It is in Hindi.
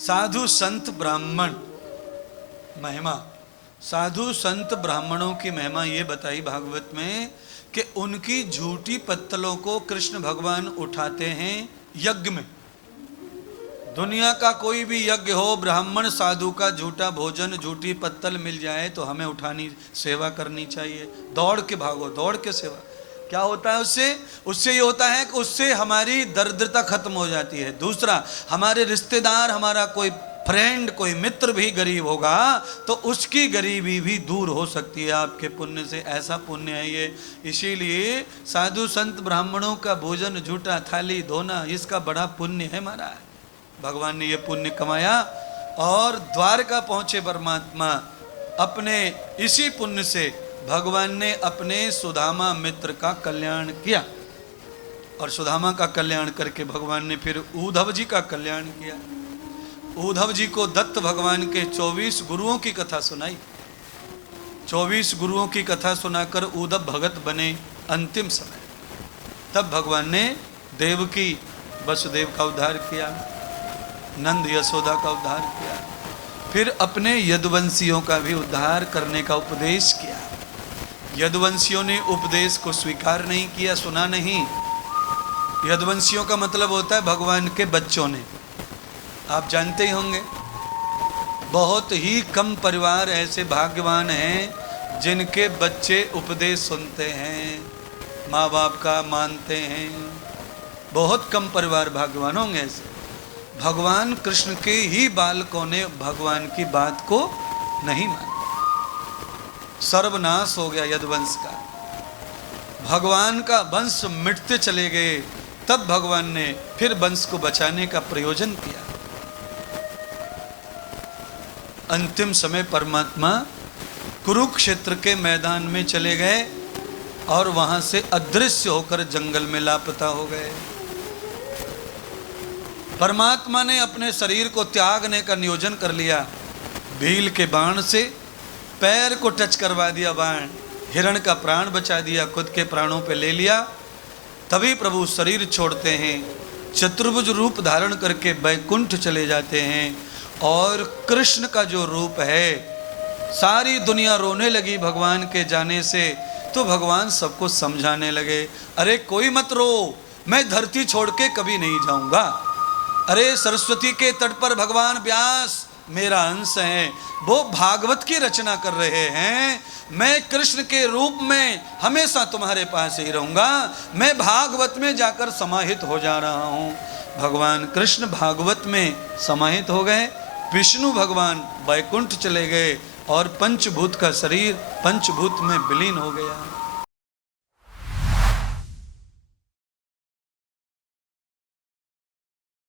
साधु संत ब्राह्मण महिमा। साधु संत ब्राह्मणों की महिमा ये बताई भागवत में कि उनकी झूठी पत्तलों को कृष्ण भगवान उठाते हैं यज्ञ में। दुनिया का कोई भी यज्ञ हो, ब्राह्मण साधु का झूठा भोजन, झूठी पत्तल मिल जाए तो हमें उठानी, सेवा करनी चाहिए। दौड़ के भागो, दौड़ के सेवा। क्या होता है उससे? उससे ये होता है कि उससे हमारी दरिद्रता खत्म हो जाती है। दूसरा, हमारे रिश्तेदार, हमारा कोई फ्रेंड, कोई मित्र भी गरीब होगा तो उसकी गरीबी भी दूर हो सकती है आपके पुण्य से। ऐसा पुण्य है ये। इसीलिए साधु संत ब्राह्मणों का भोजन, झूठा थाली धोना, इसका बड़ा पुण्य है महाराज। भगवान ने ये पुण्य कमाया और द्वारका पहुंचे परमात्मा। अपने इसी पुण्य से भगवान ने अपने सुदामा मित्र का कल्याण किया और सुदामा का कल्याण करके भगवान ने फिर उद्धव जी का कल्याण किया। उद्धव जी को दत्त भगवान के 24 गुरुओं की कथा सुनाई। 24 गुरुओं की कथा सुनाकर उद्धव भगत बने अंतिम समय। तब भगवान ने देवकी वसुदेव का उद्धार किया, नंद यशोदा का उद्धार किया, फिर अपने यदुवंशियों का भी उद्धार करने का उपदेश किया। यदुवंशियों ने उपदेश को स्वीकार नहीं किया, सुना नहीं। यदुवंशियों का मतलब होता है भगवान के बच्चों ने। आप जानते ही होंगे, बहुत ही कम परिवार ऐसे भाग्यवान हैं जिनके बच्चे उपदेश सुनते हैं, माँ बाप का मानते हैं। बहुत कम परिवार भाग्यवान होंगे ऐसे। भगवान कृष्ण के ही बालकों ने भगवान की बात को नहीं माना। सर्वनाश हो गया यदुवंश का। भगवान का वंश मिटते चले गए। तब भगवान ने फिर वंश को बचाने का प्रयोजन किया। अंतिम समय परमात्मा कुरुक्षेत्र के मैदान में चले गए और वहां से अदृश्य होकर जंगल में लापता हो गए। परमात्मा ने अपने शरीर को त्यागने का नियोजन कर लिया। भील के बाण से पैर को टच करवा दिया बाण, हिरण का प्राण बचा दिया, खुद के प्राणों पे ले लिया। तभी प्रभु शरीर छोड़ते हैं, चतुर्भुज रूप धारण करके वैकुंठ चले जाते हैं। और कृष्ण का जो रूप है, सारी दुनिया रोने लगी भगवान के जाने से। तो भगवान सबको समझाने लगे, अरे कोई मत रो, मैं धरती छोड़ के कभी नहीं जाऊंगा। अरे सरस्वती के तट पर भगवान व्यास मेरा अंश है, वो भागवत की रचना कर रहे हैं। मैं कृष्ण के रूप में हमेशा तुम्हारे पास ही रहूंगा। मैं भागवत में जाकर समाहित हो जा रहा हूँ। भगवान कृष्ण भागवत में समाहित हो गए। विष्णु भगवान वैकुंठ चले गए और पंचभूत का शरीर पंचभूत में विलीन हो गया।